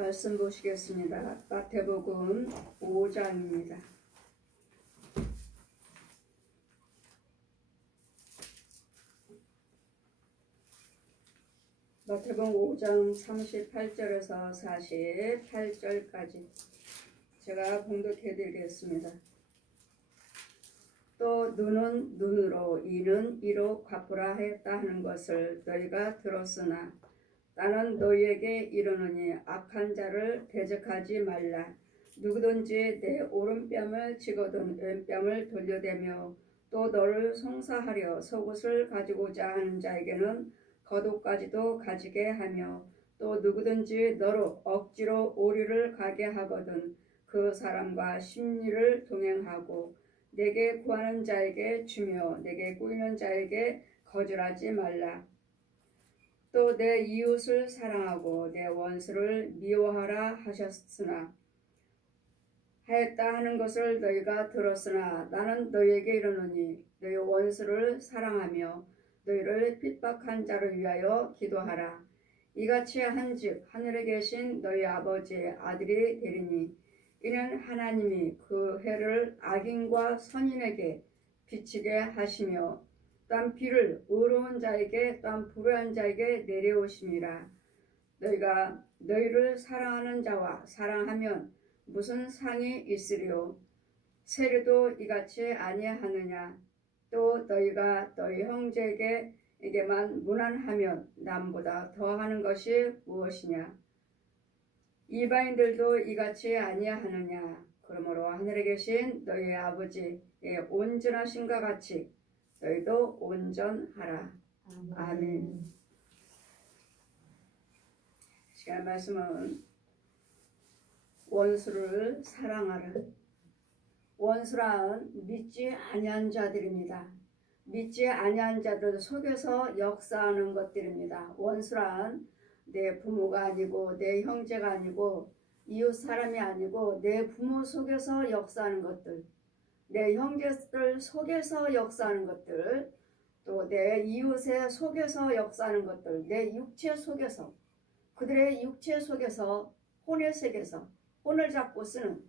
말씀 보시겠습니다. 마태복음 5장입니다. 마태복음 5장 38절에서 48절까지 제가 봉독해 드리겠습니다. 또 눈은 눈으로 이는 이로 갚으라 했다 하는 것을 너희가 들었으나 나는 너희에게 이르노니 악한 자를 대적하지 말라. 누구든지 내 오른뺨을 치거든 왼뺨을 돌려대며 또 너를 송사하려 속옷을 가지고자 하는 자에게는 겉옷까지도 가지게 하며 또 누구든지 너로 억지로 오리를 가게 하거든 그 사람과 심리를 동행하고 내게 구하는 자에게 주며 내게 꾸이는 자에게 거절하지 말라. 또 내 이웃을 사랑하고 내 원수를 미워하라 하셨으나 하였다 하는 것을 너희가 들었으나 나는 너희에게 이르노니 너희 원수를 사랑하며 너희를 핍박한 자를 위하여 기도하라. 이같이 한즉 하늘에 계신 너희 아버지의 아들이 되리니 이는 하나님이 그 해를 악인과 선인에게 비치게 하시며 또한 비를 의로운 자에게 또한 불의한 자에게 내려오심이라. 너희가 너희를 사랑하는 자와 사랑하면 무슨 상이 있으리요? 세례도 이같이 아니하느냐? 또 너희가 너희 형제에게만 무난하면 남보다 더하는 것이 무엇이냐? 이방인들도 이같이 아니하느냐? 그러므로 하늘에 계신 너희 아버지의 온전하심과 같이 너희도 온전하라. 아멘. 시간 말씀은 원수를 사랑하라. 원수란 믿지 아니한 자들입니다. 믿지 아니한 자들 속에서 역사하는 것들입니다. 원수란 내 부모가 아니고 내 형제가 아니고 이웃 사람이 아니고 내 부모 속에서 역사하는 것들, 내 형제들 속에서 역사하는 것들, 또 내 이웃의 속에서 역사하는 것들, 내 육체 속에서, 그들의 육체 속에서, 혼의 세계에서 혼을 잡고 쓰는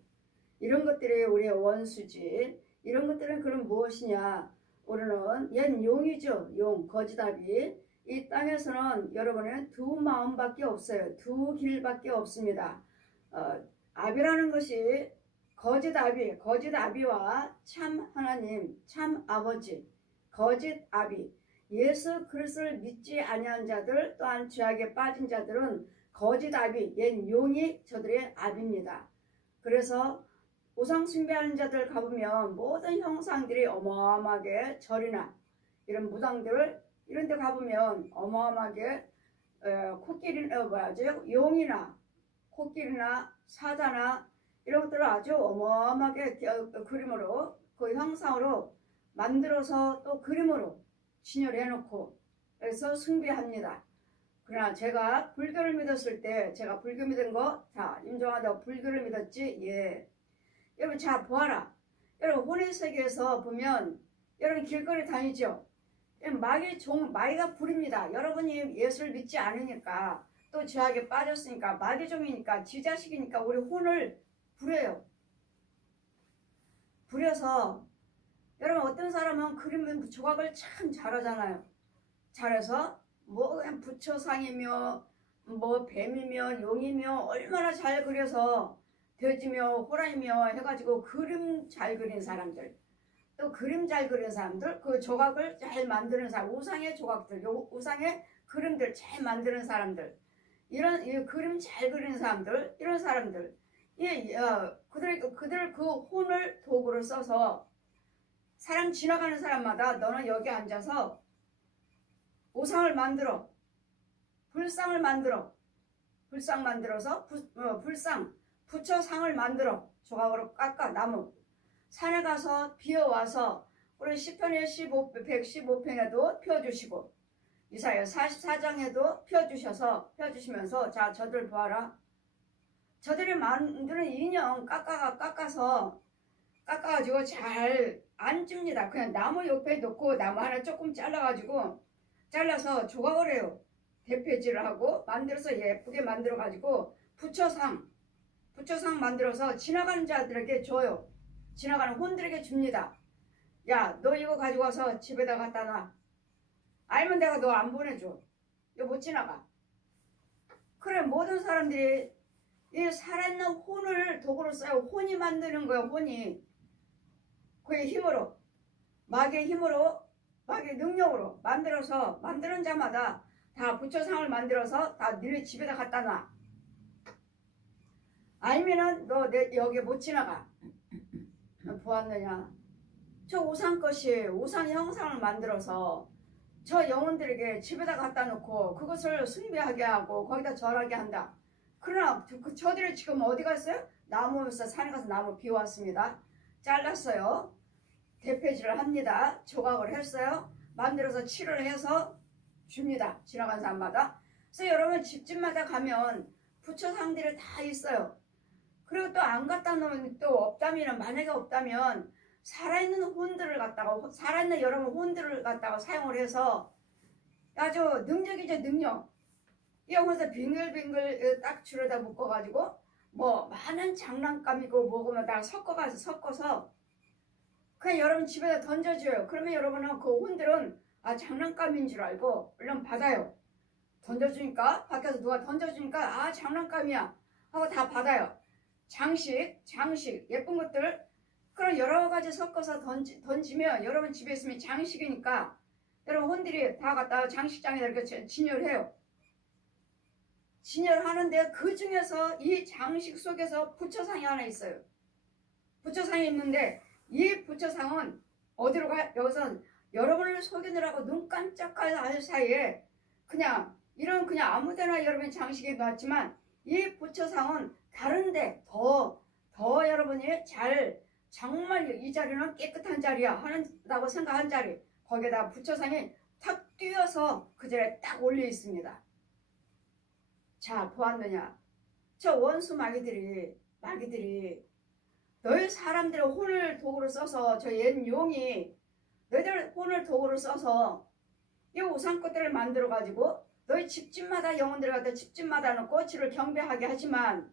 이런 것들이 우리의 원수지. 이런 것들은 그럼 무엇이냐? 우리는 옛 용이죠. 용, 거지답이. 이 땅에서는 여러분의 두 마음밖에 없어요. 두 길밖에 없습니다. 아비라는 것이 거짓아비와 참 하나님, 참 아버지, 거짓아비, 예수 그리스도를 믿지 아니한 자들, 또한 죄악에 빠진 자들은 거짓아비, 옛 용이 저들의 아비입니다. 그래서 우상 숭배하는 자들 가보면 모든 형상들이 어마어마하게 절이나 이런 무당들 이런 데 가보면 어마어마하게 용이나 코끼리나 사자나 이런 것들을 아주 어마어마하게 그림으로 그 형상으로 만들어서 또 그림으로 진열해 놓고 그래서 숭배합니다. 그러나 제가 불교를 믿었을 때 제가 불교 믿은 거 자 인정하다 불교를 믿었지. 예. 여러분 자 보아라. 여러분 혼의 세계에서 보면 여러분 길거리 다니죠. 마귀가 부립니다. 여러분이 예수를 믿지 않으니까 또 죄악에 빠졌으니까 마귀종이니까 지 자식이니까 우리 혼을 부려요. 부려서 여러분 어떤 사람은 그림 조각을 참 잘하잖아요. 잘해서 뭐 그냥 부처상이며 뭐 뱀이며 용이며 얼마나 잘 그려서 돼지며 호랑이며 해가지고 그림 잘 그린 사람들, 또 그림 잘 그린 사람들, 그 조각을 잘 만드는 사람, 우상의 조각들, 우상의 그림들 잘 만드는 사람들, 이런 그림 잘 그리는 사람들, 이런 사람들, 그들 그 혼을 도구로 써서 사람 지나가는 사람마다 너는 여기 앉아서 우상을 만들어, 불상을 만들어, 불상 만들어서 부처상을 만들어 조각으로 깎아 나무 산에 가서 비어와서 우리 시편의 115편에도 펴주시고 이사야 44장에도 펴주시면서 자 저들 보아라. 저들이 만드는 인형 깎아가지고 잘 안 찝니다. 그냥 나무 옆에 놓고 나무 하나 조금 잘라서 조각을 해요. 대패질을 하고 만들어서 예쁘게 만들어가지고 부처상 만들어서 지나가는 자들에게 줘요. 지나가는 혼들에게 줍니다. 야, 너 이거 가지고 와서 집에다 갖다 놔. 알면 내가 너 안 보내줘. 이거 못 지나가. 그래, 모든 사람들이 이 살아있는 혼을 도구로 써요. 혼이 만드는 거예요. 혼이. 그의 힘으로, 마귀의 힘으로, 마귀의 능력으로 만들어서, 만드는 자마다 다 부처상을 만들어서 다 너네 집에다 갖다 놔. 아니면은 너 여기 못 지나가. 보았느냐? 저 우상 것이 우상 형상을 만들어서 저 영혼들에게 집에다 갖다 놓고 그것을 숭배하게 하고 거기다 절하게 한다. 그러나 저들이 지금 어디 갔어요? 나무에서 산에 가서 나무 비워왔습니다. 잘랐어요. 대패질을 합니다. 조각을 했어요. 만들어서 칠을 해서 줍니다. 지나간 사람마다. 그래서 여러분 집집마다 가면 부처상들이 다 있어요. 그리고 또 안 갖다 놓으면 또 없다면, 만약에 없다면 살아있는 혼들을 갖다가, 살아있는 여러분 혼들을 갖다가 사용을 해서 아주 능력이죠, 능력. 이 영혼에서 빙글빙글 딱 줄여다 묶어가지고 뭐 많은 장난감이고 뭐고 다 섞어서 그냥 여러분 집에다 던져줘요. 그러면 여러분은 그 혼들은 아 장난감인 줄 알고 얼른 받아요. 던져주니까 밖에서 누가 던져주니까 아 장난감이야 하고 다 받아요. 장식 예쁜 것들 그런 여러 가지 섞어서 던지면 여러분 집에 있으면 장식이니까 여러분 혼들이 다 갖다 장식장에다 이렇게 진열해요. 진열하는데 그 중에서 이 장식 속에서 부처상이 하나 있어요. 부처상이 있는데 이 부처상은 어디로 가? 여기선 여러분을 속이느라고 눈 깜짝할 사이에 그냥 이런 그냥 아무데나 여러분이 장식에 놨지만 이 부처상은 다른데 더 여러분이 잘 정말 이 자리는 깨끗한 자리야 하는다고 생각한 자리 거기에다 부처상이 탁 뛰어서 그 자리에 딱 올려 있습니다. 자 보았느냐? 저 원수 마귀들이 너희 사람들의 혼을 도구로 써서 저 옛 용이 너희들 혼을 도구로 써서 이 우상꽃들을 만들어 가지고 너희 집집마다 영혼들을 갖다 집집마다 놓고 지를 경배하게 하지만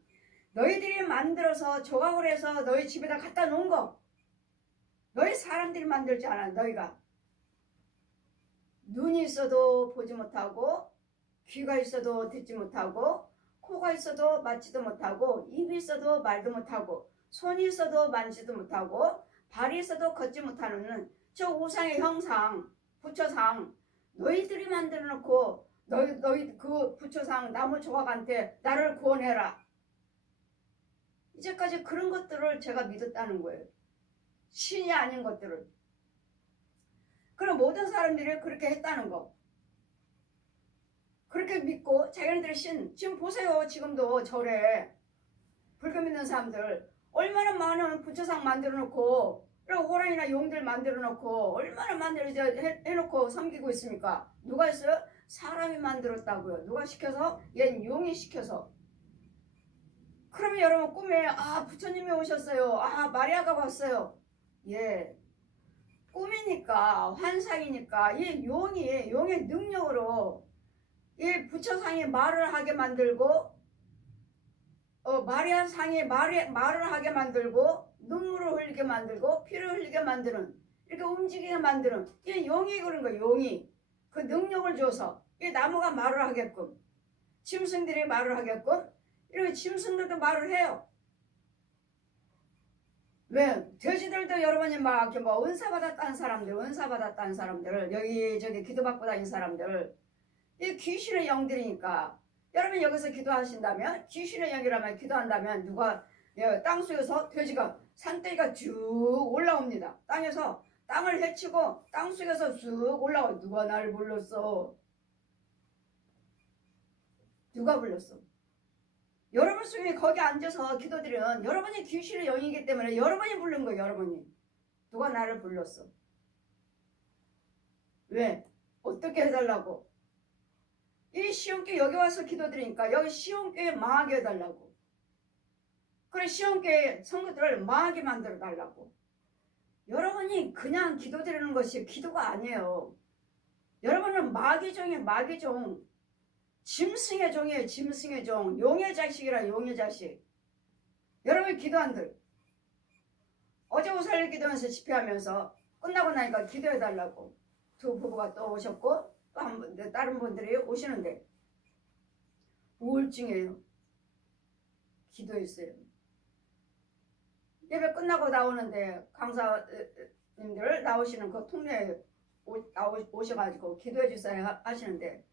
너희들이 만들어서 조각을 해서 너희 집에다 갖다 놓은 거 너희 사람들이 만들지 않아. 너희가 눈이 있어도 보지 못하고 귀가 있어도 듣지 못하고 코가 있어도 맡지도 못하고 입이 있어도 말도 못하고 손이 있어도 만지도 못하고 발이 있어도 걷지 못하는 저 우상의 형상 부처상 너희들이 만들어 놓고 너희 그 부처상 나무 조각한테 나를 구원해라. 이제까지 그런 것들을 제가 믿었다는 거예요. 신이 아닌 것들을. 그럼 모든 사람들이 그렇게 했다는 거. 그렇게 믿고 자기네들의 신 지금 보세요. 지금도 절에 불교 믿는 사람들 얼마나 많은 부처상 만들어 놓고 그리고 호랑이나 용들 만들어 놓고 얼마나 만들어 해놓고 섬기고 있습니까? 누가 했어요? 사람이 만들었다고요. 누가 시켜서? 얘는 용이 시켜서. 그러면 여러분 꿈에 아 부처님이 오셨어요. 아 마리아가 왔어요. 예, 꿈이니까 환상이니까 이 용의 능력으로 이 부처상이 말을 하게 만들고 마리아상이 말을 하게 만들고 눈물을 흘리게 만들고 피를 흘리게 만드는 이렇게 움직이게 만드는 이 용이 그런 거예요. 용이 그 능력을 줘서 이 나무가 말을 하게끔 짐승들이 말을 하게끔 이렇게 짐승들도 말을 해요. 왜? 돼지들도 여러분이 막 이렇게 뭐 은사 받았다는 사람들 여기저기 기도받고 다니는 사람들 이 귀신의 영들이니까 여러분 여기서 기도하신다면 귀신의 영이라면 기도한다면 누가 땅속에서 돼지가 산돼지가 쭉 올라옵니다. 땅에서 땅을 헤치고 땅속에서 쑥 올라와. 누가 나를 불렀어? 누가 불렀어? 여러분 속에 거기 앉아서 기도드리는 여러분이 귀신의 영이기 때문에 여러분이 부른 거예요. 여러분이. 누가 나를 불렀어? 왜? 어떻게 해달라고? 이 시온교회 여기 와서 기도드리니까 여기 시온교회 망하게 해달라고. 그래 시온교회 성도들을 망하게 만들어 달라고. 여러분이 그냥 기도드리는 것이 기도가 아니에요. 여러분은 마귀종이에요. 마귀종. 짐승의 종이에요. 짐승의 종. 용의 자식이라 용의 자식. 여러분 기도한들. 어제 오살일 기도하면서 집회하면서 끝나고 나니까 기도해달라고 두 부부가 또 오셨고 또 한 분, 다른 분들이 오시는데 우울증이에요. 기도했어요. 예배 끝나고 나오는데 강사님들 나오시는 그 통로에 오셔가지고 기도해 주세요 하시는데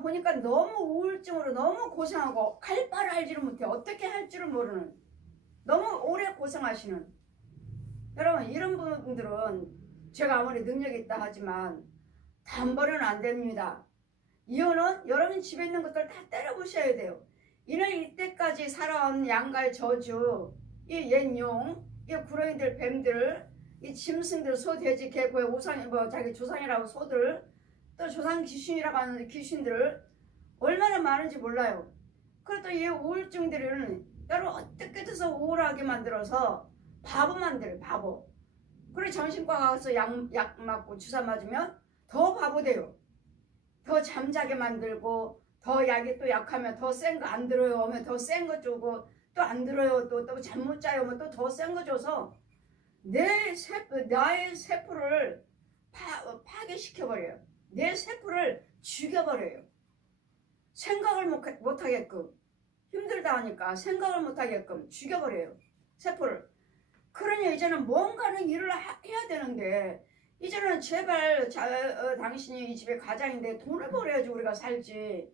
보니까 너무 우울증으로 너무 고생하고 갈 바를 알지를 못해. 어떻게 할 줄을 모르는 너무 오래 고생하시는 여러분 이런 분들은 제가 아무리 능력이 있다 하지만 담보는 안 됩니다. 이유는 여러분 집에 있는 것들 다 때려부셔야 돼요. 이는 이때까지 살아온 양갈 저주 이 옛용 이 구렁이들 뱀들 이 짐승들 소 돼지 개고의 우상 자기 조상이라고 소들 또 조상 귀신이라고 하는 귀신들 얼마나 많은지 몰라요. 그래도 이 우울증들은 여러분 어떻게 해서 우울하게 만들어서 바보 만들어요. 바보. 그래 정신과 가서 약 맞고 주사 맞으면 더 바보 돼요. 더 잠자게 만들고 더 약이 또 약하면 더 센 거 안 들어요 하면 더 센 거 주고 또 안 들어요 또 잠 못 자요 하면 또 더 센 거 줘서 나의 세포를 파괴시켜버려요. 내 세포를 죽여버려요. 생각을 못하게끔 힘들다 하니까 생각을 못하게끔 죽여버려요. 세포를. 그러니 이제는 뭔가는 일을 해야 되는데 이제는 제발 당신이 이 집의 가장인데 돈을 벌어야지 우리가 살지.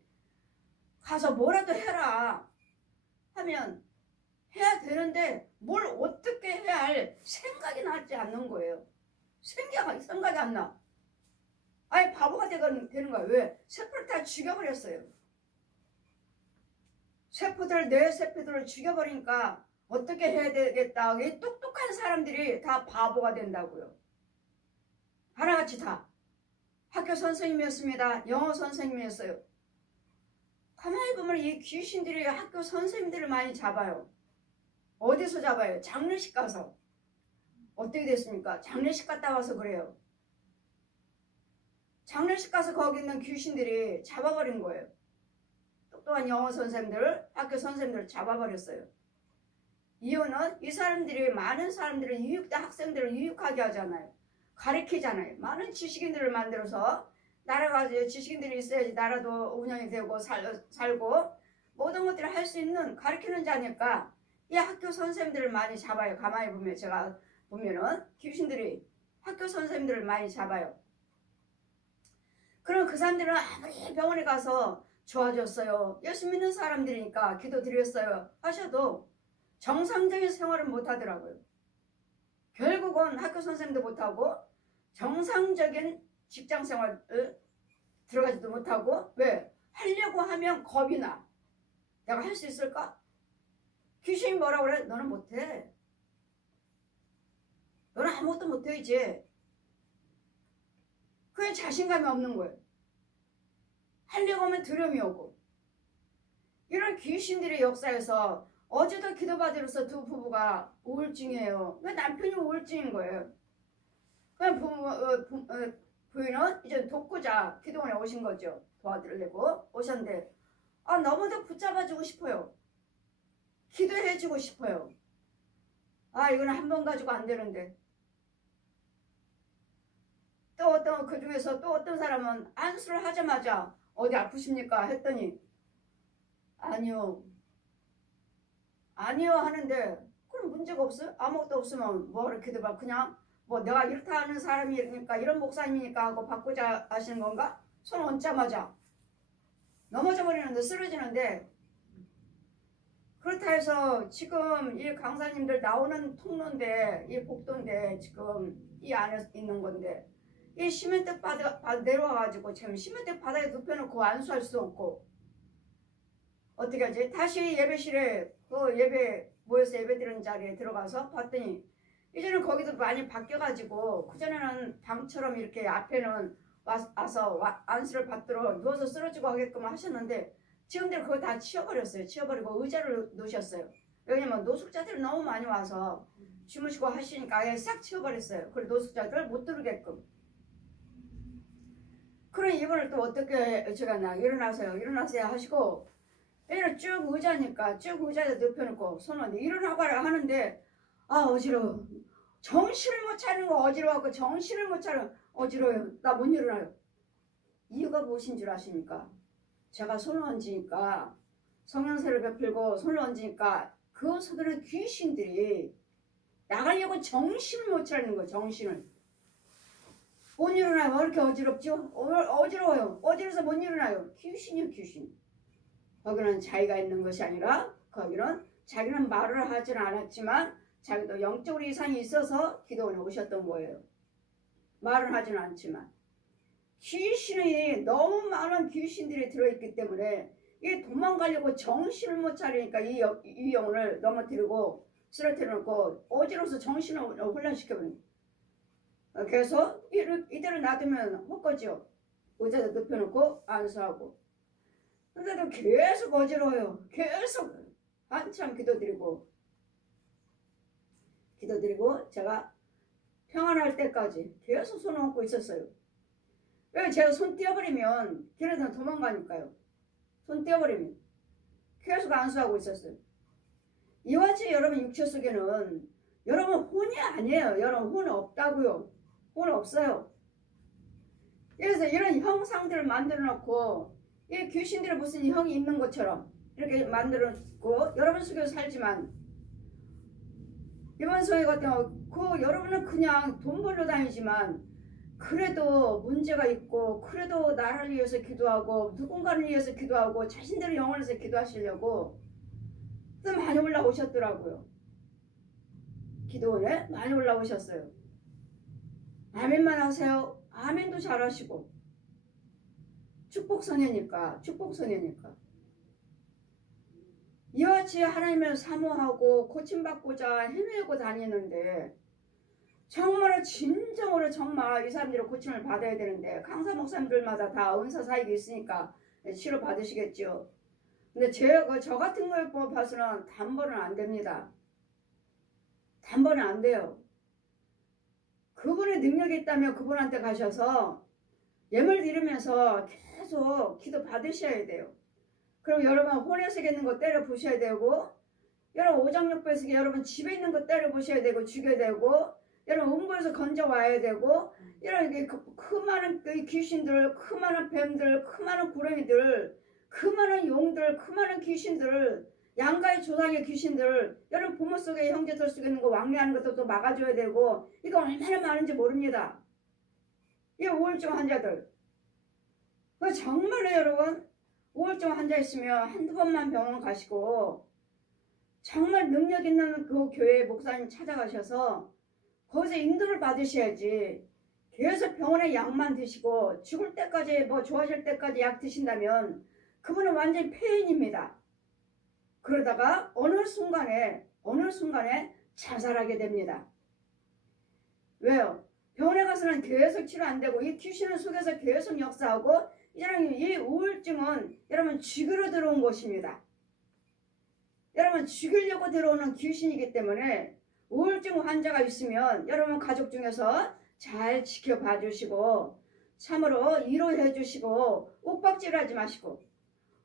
가서 뭐라도 해라 하면 해야 되는데 뭘 어떻게 해야 할 생각이 나지 않는 거예요. 생각이 안 나. 아예 바보가 되는 거야. 왜? 세포를 다 죽여버렸어요. 내 세포들을 죽여버리니까 어떻게 해야 되겠다. 이 똑똑한 사람들이 다 바보가 된다고요. 하나같이 다. 학교 선생님이었습니다. 영어 선생님이었어요. 가만히 보면 이 귀신들이 학교 선생님들을 많이 잡아요. 어디서 잡아요? 장례식 가서. 어떻게 됐습니까? 장례식 갔다 와서 그래요. 장례식 가서 거기 있는 귀신들이 잡아버린 거예요. 똑똑한 영어 선생님들, 학교 선생님들을 잡아버렸어요. 이유는 이 사람들이 많은 사람들을 학생들을 유익하게 하잖아요. 가르치잖아요. 많은 지식인들을 만들어서 나라가 지식인들이 있어야지 나라도 운영이 되고 살고 모든 것들을 할 수 있는 가르치는 자니까 이 학교 선생님들을 많이 잡아요. 가만히 보면 제가 보면은 귀신들이 학교 선생님들을 많이 잡아요. 그럼 그 사람들은 아무리 병원에 가서 좋아졌어요. 예수 믿는 사람들이니까 기도 드렸어요 하셔도 정상적인 생활은 못하더라고요. 결국은 학교 선생님도 못하고 정상적인 직장생활을 들어가지도 못하고 왜? 하려고 하면 겁이 나. 내가 할 수 있을까? 귀신이 뭐라고 그래? 너는 못해. 너는 아무것도 못해 이제. 그게 자신감이 없는 거예요. 하려고 하면 두려움이 오고. 이런 귀신들의 역사에서 어제도 기도받으면서 두 부부가 우울증이에요. 남편이 우울증인 거예요. 그냥 부인은 이제 돕고자 기도원에 오신 거죠. 도와드리려고 오셨는데 너무도 붙잡아주고 싶어요. 기도해주고 싶어요. 이거는 한 번 가지고 안 되는데. 또 그 중에서 또 어떤 사람은 안수를 하자마자 어디 아프십니까? 했더니 아니요 하는데 그럼 문제가 없어요? 아무것도 없으면 뭐를 기도봐 그냥 내가 이렇다 하는 사람이니까 이런 목사님이니까 하고 바꾸자 하시는 건가? 손 얹자마자 넘어져 버리는데 쓰러지는데 그렇다 해서 지금 이 강사님들 나오는 통로인데 이 복도인데 지금 이 안에 있는 건데 이 시멘트 바다 내려와가지고 지금 시멘트 바닥에 눕혀놓고 안수할 수 없고 어떻게 하지? 다시 예배실에 예배 모여서 예배 드리는 자리에 들어가서 봤더니 이제는 거기도 많이 바뀌어가지고 그전에는 방처럼 이렇게 앞에는 와서 안수를 받도록 누워서 쓰러지고 하게끔 하셨는데 지금들 그거 다 치워버렸어요. 치워버리고 의자를 놓으셨어요. 왜냐면 노숙자들이 너무 많이 와서 주무시고 하시니까 아예 싹 치워버렸어요. 그리고 노숙자들 못 들어오게끔. 그럼 이분을 또 어떻게 제가 나 일어나세요 일어나세요 하시고 얘는 쭉 의자니까 쭉 의자에 눕혀놓고 손을 일어나봐라 하는데 아 어지러워 정신을 못 차리는 거 어지러워갖고 정신을 못 차려 어지러워요 나 못 일어나요 이유가 무엇인 줄 아십니까? 제가 손을 얹으니까 성령세를 베풀고 손을 얹으니까 그 속에는 귀신들이 나가려고 정신을 못 차리는 거예요 정신을 못 일어나요 왜 이렇게 어지럽죠? 어지러워요 어지러워서 못 일어나요 귀신이요 귀신 거기는 자기가 있는 것이 아니라 거기는 자기는 말을 하지는 않았지만 자기도 영적으로 이상이 있어서 기도원에 오셨던 거예요. 말은 하지는 않지만 귀신이 너무 많은 귀신들이 들어있기 때문에 이 도망가려고 정신을 못 차리니까 이 영혼을 넘어뜨리고 쓰러뜨려 놓고 어지러워서 정신을 훈련시켜버립니다. 그래서 이대로 놔두면 헛거지요. 의자에 눕혀놓고 안수하고 근데도 계속 어지러워요. 계속 한참 기도드리고 제가 평안할 때까지 계속 손을 얹고 있었어요. 왜 제가 손 떼어버리면 걔네들은 도망가니까요. 손 떼어버리면 계속 안수하고 있었어요. 이와 같이 여러분 육체 속에는 여러분 혼이 아니에요. 여러분 혼 없다고요. 혼 없어요. 그래서 이런 형상들을 만들어 놓고 이 귀신들이 무슨 형이 있는 것처럼 이렇게 만들어 놓고 여러분 속에서 살지만 이번 소위 같은 경우 여러분은 그냥 돈 벌러 다니지만 그래도 문제가 있고 그래도 나라를 위해서 기도하고 누군가를 위해서 기도하고 자신들의 영혼을 위해서 기도하시려고 또 많이 올라오셨더라고요. 기도원에 많이 올라오셨어요. 아멘만 하세요. 아멘도 잘하시고 축복성이니까 이와 같이 하나님을 사모하고 고침받고자 헤매고 다니는데 정말 진정으로 정말 이 사람들이 고침을 받아야 되는데 강사 목사님들마다 다 은사 사역이 있으니까 치료 받으시겠죠. 근데 저 같은 걸 봐서는 단번은 안 됩니다. 단번은 안 돼요. 그분의 능력이 있다면 그분한테 가셔서 예물 드리면서 계속 기도 받으셔야 돼요. 그럼 여러분 혼에서 있는 거 때려 부셔야 되고 여러분 오장육부에서 여러분 집에 있는 거 때려 부셔야 되고 죽여야 되고 여러분 음부에서 건져 와야 되고 이런 그 많은 귀신들, 그 많은 뱀들, 그 많은 구렁이들, 그 많은 용들, 그 많은 귀신들, 양가의 조상의 귀신들, 여러분 부모 속에 형제들 속에 있는 거 왕래하는 것도 또 막아줘야 되고 이거 얼마나 많은지 모릅니다. 이 우울증 환자들 정말로 여러분 우울증 환자 있으면 한두 번만 병원 가시고 정말 능력 있는 그 교회 목사님 찾아가셔서 거기서 인도를 받으셔야지 계속 병원에 약만 드시고 죽을 때까지 뭐 좋아질 때까지 약 드신다면 그분은 완전히 폐인입니다. 그러다가 어느 순간에 자살하게 됩니다. 왜요? 병원에 가서는 계속 치료 안 되고 이 귀신을 속여서 계속 역사하고 이 우울증은 여러분 죽이러 들어온 것입니다. 여러분 죽이려고 들어오는 귀신이기 때문에 우울증 환자가 있으면 여러분 가족 중에서 잘 지켜봐 주시고 참으로 위로해 주시고 욱박질하지 마시고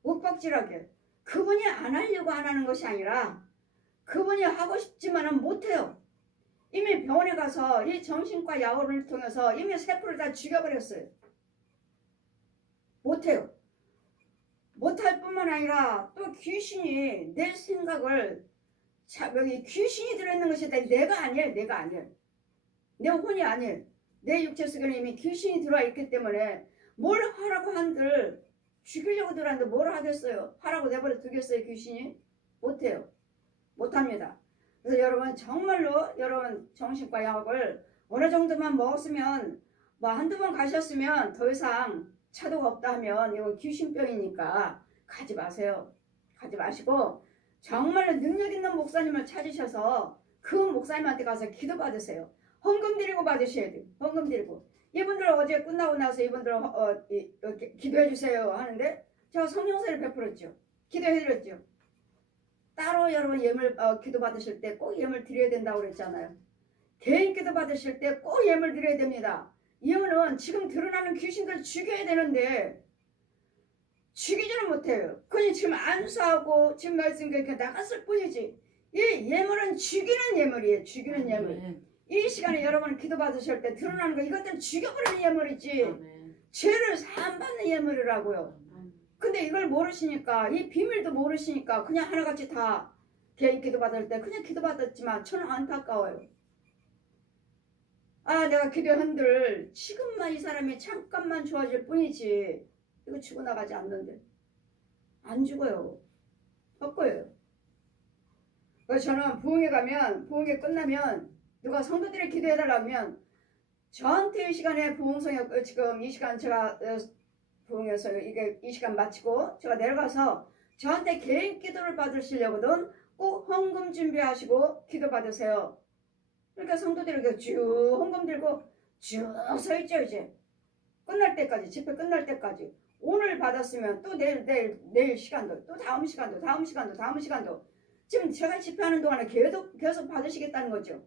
욱박질하게 그분이 안 하려고 안 하는 것이 아니라 그분이 하고 싶지만은 못해요. 이미 병원에 가서 이 정신과 약을 통해서 이미 세포를 다 죽여버렸어요. 못해요. 못할 뿐만 아니라 또 귀신이 내 생각을 여기 귀신이 들어있는 것이 내가 아니에요. 내 혼이 아니에요. 내 육체 속에는 이미 귀신이 들어와 있기 때문에 뭘 하라고 한들 죽이려고 들어왔는데 뭘 하겠어요. 하라고 내버려 두겠어요. 귀신이? 못해요. 못합니다. 그래서 여러분 정말로 여러분 정신과 약을 어느 정도만 먹었으면 뭐 한두 번 가셨으면 더 이상 차도가 없다 하면 이건 귀신병이니까 가지 마세요. 가지 마시고 정말로 능력 있는 목사님을 찾으셔서 그 목사님한테 가서 기도 받으세요. 헌금 드리고 받으셔야 돼요. 헌금 드리고. 이분들 어제 끝나고 나서 이분들 기도해 주세요 하는데 제가 성령세를 베풀었죠. 기도해 드렸죠. 따로 여러분 예물 기도 받으실 때 꼭 예물 드려야 된다고 그랬잖아요. 개인 기도 받으실 때 꼭 예물 드려야 됩니다. 이혼은 지금 드러나는 귀신들 죽여야 되는데 죽이지는 못해요. 그냥 지금 안수하고 지금 말씀 그렇게 나갔을 뿐이지. 이 예물은 죽이는 예물이에요. 죽이는 예물. 이 시간에 여러분 기도 받으실 때 드러나는 거 이것들은 죽여버리는 예물이지. 죄를 사함받는 예물이라고요. 근데 이걸 모르시니까 이 비밀도 모르시니까 그냥 하나같이 다 개인 기도 받을 때 그냥 기도 받았지만 저는 안타까워요. 아 내가 기도한들 지금만 이 사람이 잠깐만 좋아질 뿐이지 이거 죽어나가지 않는데 안 죽어요. 헛거예요. 그래서 저는 부흥회 가면 부흥회 끝나면 누가 성도들이 기도해달라면 저한테 이 시간에 부흥성에 지금 이 시간 제가 부흥해서 이게 이 시간 마치고 제가 내려가서 저한테 개인 기도를 받으시려거든 꼭 헌금 준비하시고 기도 받으세요. 그러니까 성도들이 이렇게 쭉 헌금 들고 쭉 서 있죠. 이제 끝날 때까지 집회 끝날 때까지 오늘 받았으면 또 내일 시간도 또 다음 시간도 지금 제가 집회하는 동안에 계속 받으시겠다는 거죠.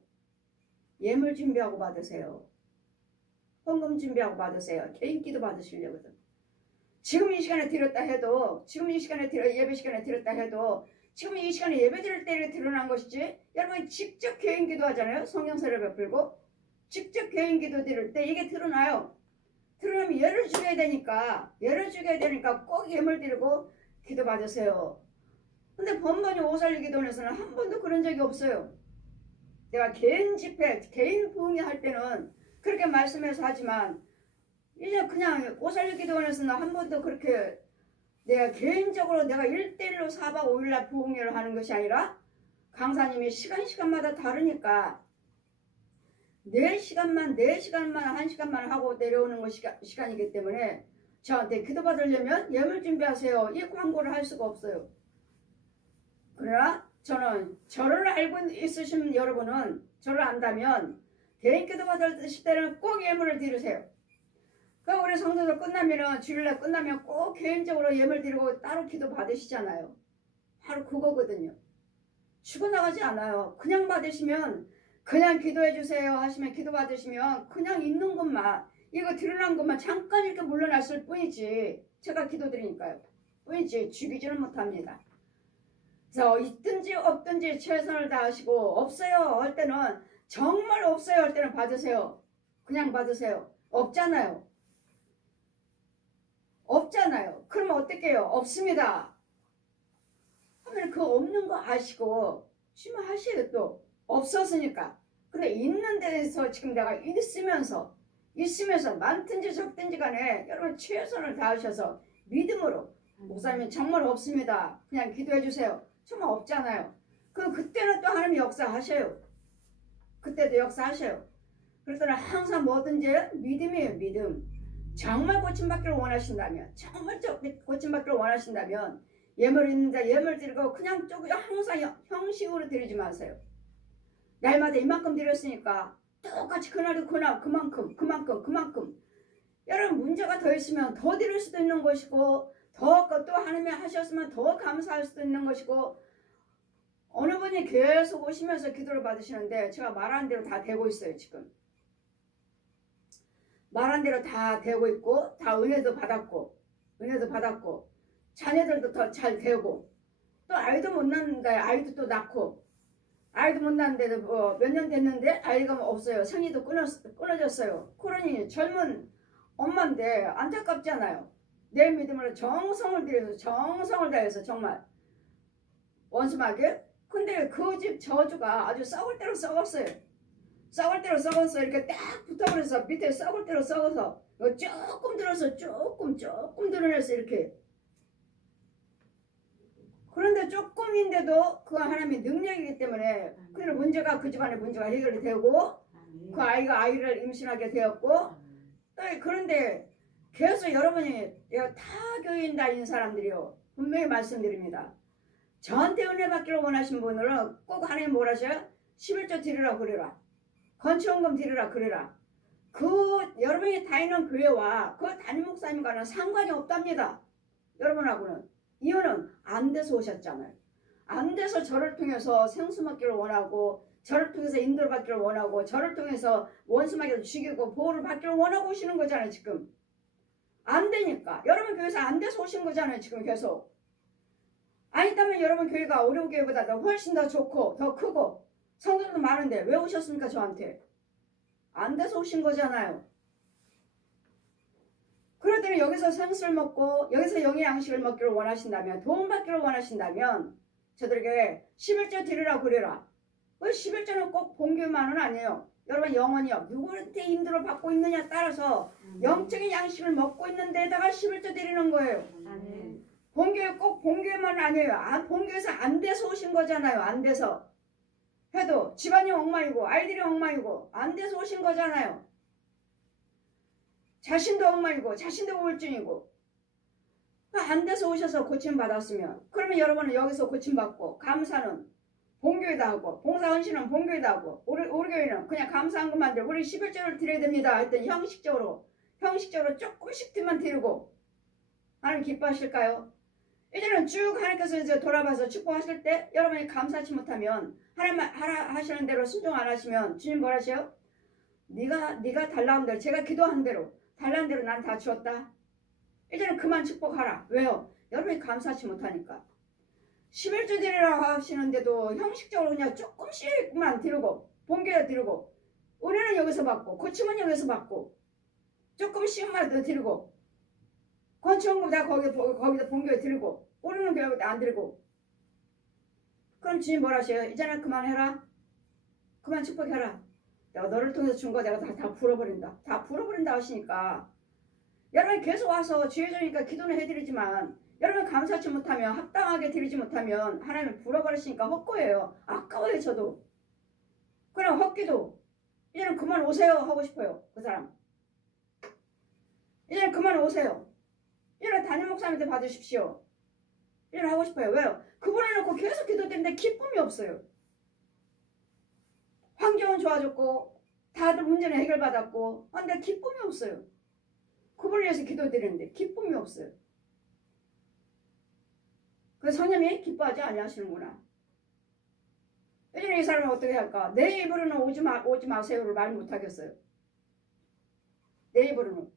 예물 준비하고 받으세요. 헌금 준비하고 받으세요. 개인 기도 받으시려거든. 지금 이 시간에 드렸다 해도 지금 이 시간에 예배 시간에 드렸다 해도 지금 이 시간에 예배 드릴 때 드러난 것이지 여러분이 직접 개인 기도 하잖아요. 성령세를 베풀고 직접 개인 기도 드릴 때 이게 드러나요. 드러나면 예를 죽여야 되니까 꼭 예물 드리고 기도 받으세요. 근데 번번이 오살리 기도원에서는 한 번도 그런 적이 없어요. 내가 개인 집회 개인 부흥회 할 때는 그렇게 말씀해서 하지만 이제 그냥 오살리 기도원에서는 한 번도 그렇게 내가 개인적으로 내가 1대1로 4박 5일날 부흥회를 하는 것이 아니라 강사님이 시간마다 다르니까 4시간만 1시간만 하고 내려오는 것 시간이기 때문에 저한테 기도 받으려면 예물 준비하세요. 이 광고를 할 수가 없어요. 그러나 저는 저를 알고 있으신 여러분은 저를 안다면 개인 기도 받으실 때는 꼭 예물을 드리세요. 그럼 우리 성도들 끝나면은 주일날 끝나면 꼭 개인적으로 예물 드리고 따로 기도 받으시잖아요. 바로 그거거든요. 죽어나가지 않아요. 그냥 받으시면 그냥 기도해 주세요 하시면 기도 받으시면 그냥 있는 것만 이거 드러난 것만 잠깐 이렇게 물러났을 뿐이지 제가 기도 드리니까요. 뿐이지 죽이지는 못합니다. 그래서 있든지 없든지 최선을 다하시고 없어요 할 때는 정말 없어요 할 때는 받으세요. 그냥 받으세요. 없잖아요. 그러면 어떻게 해요? 없습니다. 하면 그 없는 거 아시고 지금 하셔요. 또 없었으니까. 근데 있는 데에서 지금 내가 있으면서 많든지 적든지 간에 여러분 최선을 다하셔서 믿음으로 목사님 정말 없습니다. 그냥 기도해 주세요. 정말 없잖아요. 그때는 또 하나님 역사하셔요. 그때도 역사하셔요. 그랬더니 항상 뭐든지 믿음이에요. 믿음. 정말 고침받기를 원하신다면 예물 있는데 예물 드리고 그냥 조금 항상 형식으로 드리지 마세요. 날마다 이만큼 드렸으니까 똑같이 그날도 그만큼 여러분 문제가 더 있으면 더 드릴 수도 있는 것이고 또 하나님이 하셨으면 더 감사할 수도 있는 것이고 어느 분이 계속 오시면서 기도를 받으시는데 제가 말한 대로 다 되고 있어요. 지금 말한 대로 다 되고 있고 다 은혜도 받았고 자녀들도 더 잘 되고 또 아이도 못 낳는데 아이도 또 낳고 아이도 못 낳는데 몇 년 됐는데 아이가 없어요. 생리도 끊어졌어요. 그러니 젊은 엄마인데 안타깝잖아요. 내 믿음으로 정성을 다해서 정말 원수마게 근데 그 집 저주가 아주 썩을 대로 썩었어요. 이렇게 딱 붙어버려서 밑에 썩을 대로 썩어서 조금 들어서 조금 드러내서 이렇게 그런데 조금인데도 그 하나님의 능력이기 때문에 그런 문제가 그 집안의 문제가 해결이 되고 그 아이가 아이를 임신하게 되었고 또 그런데 계속 여러분이 타교인 다니는 사람들이요 분명히 말씀드립니다. 저한테 은혜 받기를 원하신 분들은 꼭 하나님 뭐라 하셔요? 11조 드리라 그래라. 건축원금 드리라 그래라. 여러분이 다니는 교회와 그 담임 목사님과는 상관이 없답니다. 여러분하고는 이유는 안 돼서 오셨잖아요. 안 돼서 저를 통해서 생수 먹기를 원하고, 저를 통해서 인도를 받기를 원하고, 저를 통해서 원수마귀도 죽이고 보호를 받기를 원하고 오시는 거잖아요. 지금 안 되니까 여러분 교회에서 안 돼서 오신 거잖아요. 지금 계속. 아니다면 여러분 교회가 오려운 교회보다 더 훨씬 더 좋고 더 크고 성도도 많은데 왜 오셨습니까? 저한테 안 돼서 오신 거잖아요. 그럴 때는 여기서 생수를 먹고 여기서 영의 양식을 먹기를 원하신다면, 도움받기를 원하신다면 저들에게 11조 드리라 그래라. 그 11조는 꼭 본교만은 아니에요. 여러분 영원히요. 누구한테 인도를 받고 있느냐에 따라서 영적인 양식을 먹고 있는 데다가 11조 드리는 거예요. 본교회 꼭 본교회만은 아니에요. 본교회에서 안 돼서 오신 거잖아요. 안 돼서. 해도 집안이 엉망이고 아이들이 엉망이고 안 돼서 오신 거잖아요. 자신도 엉망이고 자신도 우울증이고 안 돼서 오셔서 고침받았으면, 그러면 여러분은 여기서 고침받고 감사는 본교회다 하고 봉사 헌신은 본교회다 하고 우리 교회는 그냥 감사한 것만 들고 우리 11조를 드려야 됩니다 했더니 형식적으로 조금씩만 드리고 하나님 기뻐하실까요? 이제는 쭉 하나님께서 이제 돌아봐서 축복하실 때 여러분이 감사하지 못하면, 하나님 하시는 대로 순종 안 하시면 주님 뭐라 하세요? 네가 달라는 대로, 제가 기도한 대로 달라는 대로 난 다 주었다. 이제는 그만 축복하라. 왜요? 여러분이 감사하지 못하니까. 11조 드리라고 하시는데도 형식적으로 그냥 조금씩만 드리고 본교에 드리고, 은혜는 여기서 받고 고침은 여기서 받고 조금씩만 더 드리고 권총금 다 거기다 본교에 드리고 우리는 교회 안 드리고, 그럼 주님 뭐라 하세요? 이제는 그만해라. 그만 축복해라. 내가 너를 통해서 준 거 내가 다 풀어버린다. 다 풀어버린다 하시니까 여러분이 계속 와서 주의 주니까 기도는 해드리지만 여러분 감사하지 못하면, 합당하게 드리지 못하면 하나님을 불어버리시니까 헛거예요. 아까워요. 저도. 그냥 헛기도. 이제는 그만 오세요 하고 싶어요. 그 사람. 이제는 그만 오세요. 이제는 담임 목사님한테 받으십시오. 이제는 하고 싶어요. 왜요? 그분을 놓고 계속 기도드리는데 기쁨이 없어요. 환경은 좋아졌고 다들 문제는 해결받았고 근데 기쁨이 없어요. 그분을 위해서 기도드리는데 기쁨이 없어요. 그래서 성령이 기뻐하지 아니하시는구나. 요즘 이 사람은 어떻게 할까? 내 입으로는 오지 마세요를 말 못하겠어요. 내 입으로는.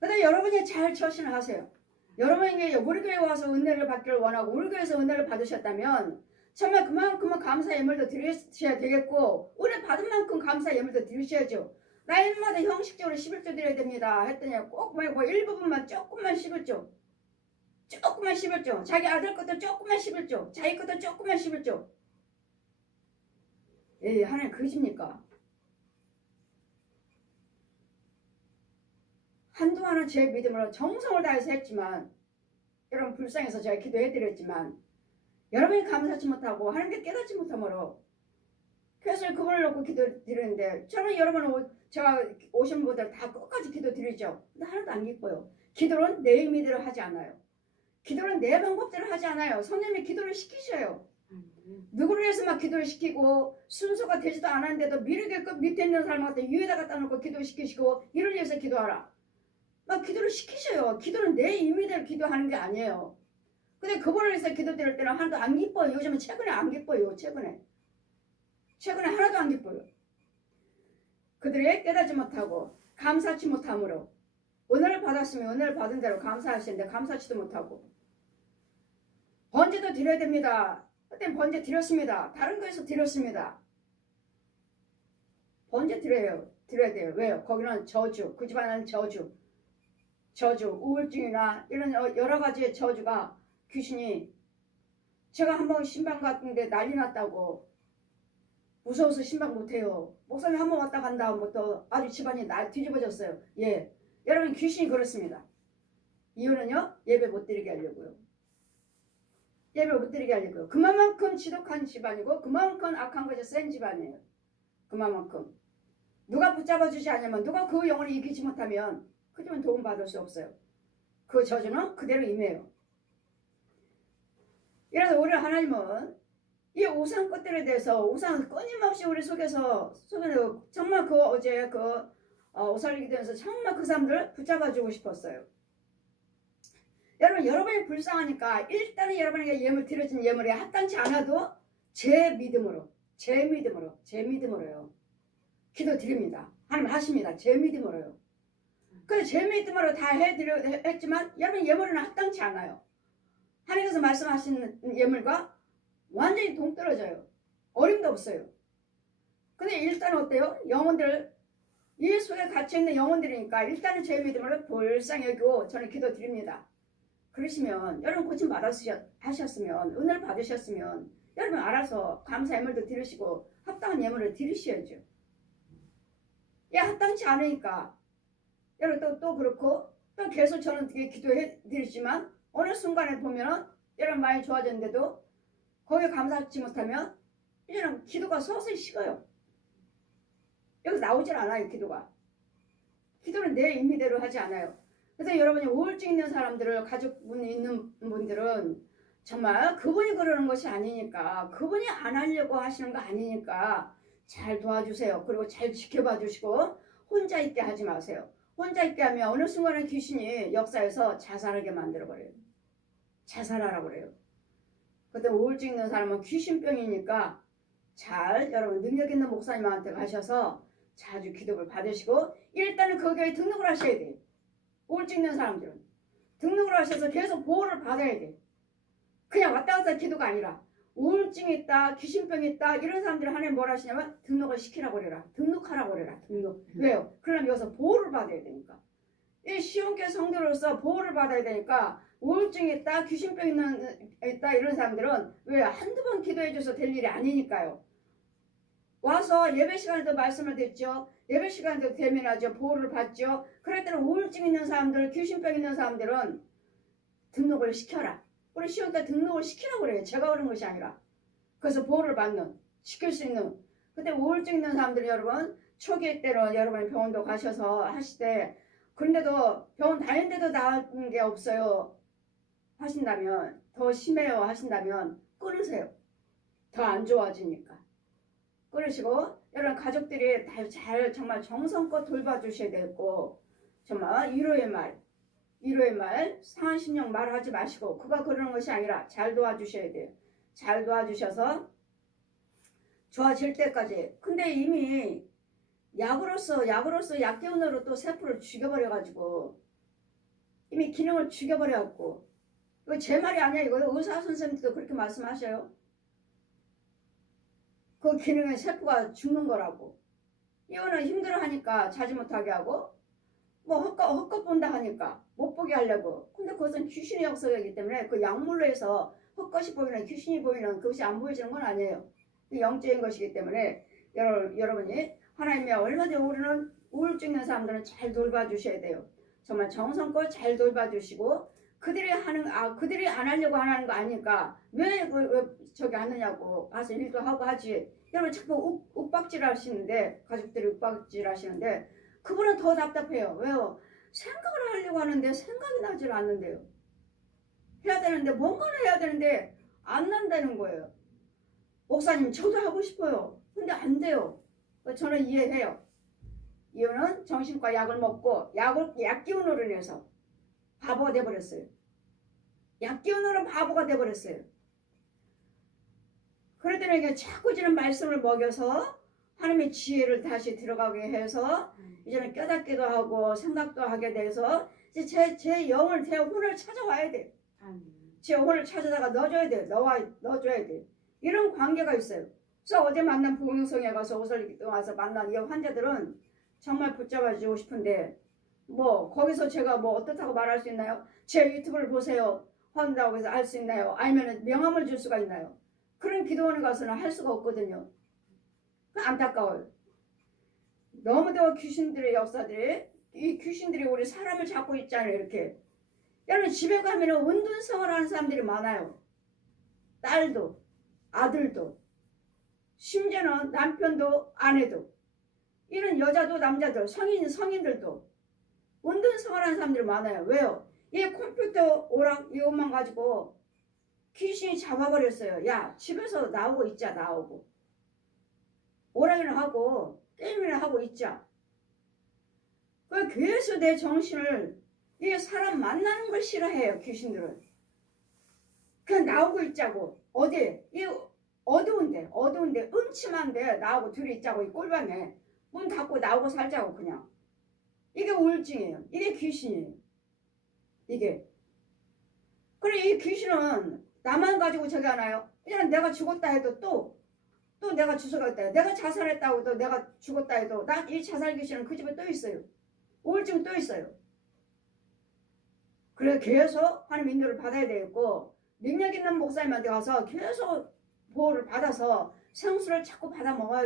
근데 여러분이 잘 처신을 하세요. 여러분에게 우리 교회에 와서 은혜를 받기를 원하고 우리 교회에서 은혜를 받으셨다면 정말 그만큼은 감사 예물도 드리셔야 되겠고, 은혜 받은 만큼 감사 예물도 드리셔야죠. 날마다 형식적으로 11조 드려야 됩니다 했더니 꼭 뭐 일부분만 조금만 11조, 조금만 11조, 자기 아들 것도 조금만 11조, 자기 것도 조금만 11조. 하나님 그러십니까? 한동안은 제 믿음으로 정성을 다해서 했지만, 여러분 불쌍해서 제가 기도해드렸지만 여러분이 감사하지 못하고 하나님께 깨닫지 못함으로 그래서 그분을 놓고 기도드리는데, 저는 여러분 제가 오신 분들 다 끝까지 기도드리죠. 근데 하나도 안 기뻐요. 기도는 내 의미대로 하지 않아요. 기도는 내 방법대로 하지 않아요. 성령님이 기도를 시키셔요. 누구를 위해서 막 기도를 시키고 순서가 되지도 않았는데도 미르게 그 밑에 있는 사람한테 위에다 갖다 놓고 기도시키시고 이를 위해서 기도하라. 막 기도를 시키셔요. 기도는 내 의미대로 기도하는 게 아니에요. 근데 그분을 위해서 기도드릴 때는 하나도 안 기뻐요. 요즘은 최근에 안 기뻐요. 최근에 하나도 안 기뻐요. 그들이 깨닫지 못하고 감사치 못함으로 은혜를 받았으면 은혜를 받은 대로 감사하시는데 감사치도 못하고, 번제도 드려야 됩니다. 그때 번제 드렸습니다. 다른 거에서 드렸습니다. 번제 드려야 돼요. 왜요? 거기는 저주, 그 집안은 저주, 우울증이나 이런 여러 가지의 저주가, 귀신이, 제가 한번 신방 갔는데 난리 났다고 무서워서 신방 못해요. 목사님 한번 왔다 간 다음부터 아주 집안이 뒤집어졌어요. 여러분 귀신이 그렇습니다. 이유는요, 예배 못 드리게 하려고요. 그만큼 지독한 집안이고 그만큼 악한 것이 센 집안이에요. 그만큼 누가 붙잡아주지 않으면, 누가 그 영혼을 이기지 못하면 그 집은 도움받을 수 없어요. 그 저주는 그대로 임해요. 이래서 우리 하나님은 이 우상 것들에 대해서, 우상 끊임없이 우리 속에서 정말 그 어제 오살리기 되면서 정말 그 사람들 붙잡아주고 싶었어요. 여러분이 불쌍하니까 일단은 여러분에게 예물 드려진 예물이 합당치 않아도 제 믿음으로요. 기도 드립니다. 하나님 하십니다. 제 믿음으로요. 그래서 제 믿음으로 다 했지만 여러분 예물은 합당치 않아요. 하나님께서 말씀하신 예물과 완전히 동떨어져요. 어림도 없어요. 근데 일단 어때요? 영혼들, 이 속에 갇혀있는 영혼들이니까 일단은 제 믿음으로 불쌍히 여기고 저는 기도 드립니다. 그러시면 여러분 고침 받으셨으면 은혜를 받으셨으면 여러분 알아서 감사 예물도 드리시고 합당한 예물을 드리셔야죠. 예, 합당치 않으니까 여러분 또 그렇고 또 계속 저는 기도해 드리지만 어느 순간에 보면은 여러분 많이 좋아졌는데도 거기에 감사하지 못하면 이제는 기도가 서서히 식어요. 여기 나오질 않아요. 기도는 내 임의대로 하지 않아요. 그래서 여러분이 우울증 있는 사람들을 가족분이 있는 분들은 정말 그분이 그러는 것이 아니니까 그분이 안 하려고 하시는 거 아니니까 잘 도와주세요. 그리고 잘 지켜봐 주시고 혼자 있게 하지 마세요. 혼자 있게 하면 어느 순간에 귀신이 역사에서 자살하게 만들어버려요. 자살하라고 그래요. 그때 우울증 있는 사람은 귀신병이니까 잘 여러분 능력 있는 목사님한테 가셔서 자주 기도를 받으시고 일단은 그 교회에 등록을 하셔야 돼요. 우울증 있는 사람들은 등록을 하셔서 계속 보호를 받아야 돼요. 그냥 왔다 갔다 기도가 아니라 우울증이 있다, 귀신병이 있다 이런 사람들은 하나님 뭘 하시냐면 등록을 시키라고 그래라. 등록하라고 그래라. 왜요? 그러면 여기서 보호를 받아야 되니까. 이 시온교회 성도로서 보호를 받아야 되니까 우울증이 있다, 귀신병 있다 이런 사람들은 왜 한두 번 기도해 줘서 될 일이 아니니까요. 와서 예배 시간에도 말씀을 듣죠. 예배 시간에도 대면하죠. 보호를 받죠. 그럴 때는 우울증 있는 사람들, 귀신병 있는 사람들은 등록을 시켜라. 우리 시온교회 등록을 시키라고 그래요. 제가 그런 것이 아니라. 그래서 보호를 받는, 시킬 수 있는. 근데 우울증 있는 사람들이 여러분 초기 때는 여러분이 병원도 가셔서 하시되 그런데도 병원 다니는데도 나은 게 없어요 하신다면 더 심해요 하신다면 끊으세요. 더 안 좋아지니까. 끊으시고 여러분 가족들이 잘 정말 정성껏 돌봐주셔야 되고 정말 위로의 말 상한 심령 말하지 마시고 그가 그러는 것이 아니라 잘 도와주셔야 돼요. 잘 도와주셔서 좋아질 때까지. 근데 이미 약으로서 약기운으로 또 세포를 죽여버려가지고 이미 기능을 죽여버려갖고 이거 제 말이 아니야. 이거 의사 선생님들도 그렇게 말씀하셔요. 그 기능의 세포가 죽는 거라고. 이거는 힘들어하니까 자지 못하게 하고 뭐 헛것 본다 하니까 못 보게 하려고. 근데 그것은 귀신의 역사이기 때문에 그 약물로 해서 헛것이 보이는 귀신이 보이는 그것이 안 보여지는 건 아니에요. 영적인 것이기 때문에 여러분이 하나님의 얼마든지 우리는 우울증 있는 사람들은 잘 돌봐주셔야 돼요. 정말 정성껏 잘 돌봐주시고 그들이 안 하려고 하는 거 아니까 왜 저기 안 하냐고 가서 일도 하고 하지. 여러분 자꾸 윽박질 하시는데 가족들이 윽박질 하시는데 그분은 더 답답해요. 왜요? 생각을 하려고 하는데 생각이 나질 않는데요. 해야 되는데 뭔가를 해야 되는데 안 난다는 거예요. 목사님 저도 하고 싶어요. 근데 안 돼요. 저는 이해해요. 이유는 정신과 약을 먹고 약기운으로 인해서 바보가 돼버렸어요. 약기운으로 바보가 돼버렸어요. 그러더니 자꾸 지는 말씀을 먹여서 하나님의 지혜를 다시 들어가게 해서 이제는 깨닫기도 하고 생각도 하게 돼서 이제 제 영을 제 혼을 찾아와야 돼. 제 혼을 찾아다가 넣어줘야 돼. 넣어줘야 돼. 이런 관계가 있어요. 그래서 어제 만난 부흥성에 가서 오설기도 와서 만난 이 환자들은 정말 붙잡아주고 싶은데 뭐 거기서 제가 뭐 어떻다고 말할 수 있나요? 제 유튜브를 보세요 한다고 해서 알 수 있나요? 아니면 명함을 줄 수가 있나요? 그런 기도원에 가서는 할 수가 없거든요. 안타까워요. 너무도 귀신들의 역사들이 이 귀신들이 우리 사람을 잡고 있잖아요. 이렇게 여러분 집에 가면 은둔성을 하는 사람들이 많아요. 딸도 아들도 심지어는 남편도 아내도 이런 여자도 남자도 성인들도 은둔성을 하는 사람들이 많아요. 왜요? 이 컴퓨터 오락 이것만 가지고 귀신이 잡아버렸어요. 야 집에서 나오고 있자. 나오고 오락이나 하고 게임이나 하고 있자. 그 교회에서 내 정신을 이게 사람 만나는 걸 싫어해요. 귀신들은. 그냥 나오고 있자고. 어디 이 어두운데 음침한데 나하고 둘이 있자고. 이 꿀밤에 문 닫고 나오고 살자고. 그냥 이게 우울증이에요. 이게 귀신이에요. 이게. 그래 이 귀신은 나만 가지고 저기 하나요? 그냥 내가 죽었다 해도 또 내가 주워갔다 해도, 내가 자살했다고 해도, 내가 죽었다 해도 이 자살 귀신은 그 집에 또 있어요. 우울증 또 있어요. 그래 계속 하나님 인도를 받아야 되겠고, 능력 있는 목사님한테 가서 계속 보호를 받아서 생수를 자꾸 받아 먹어야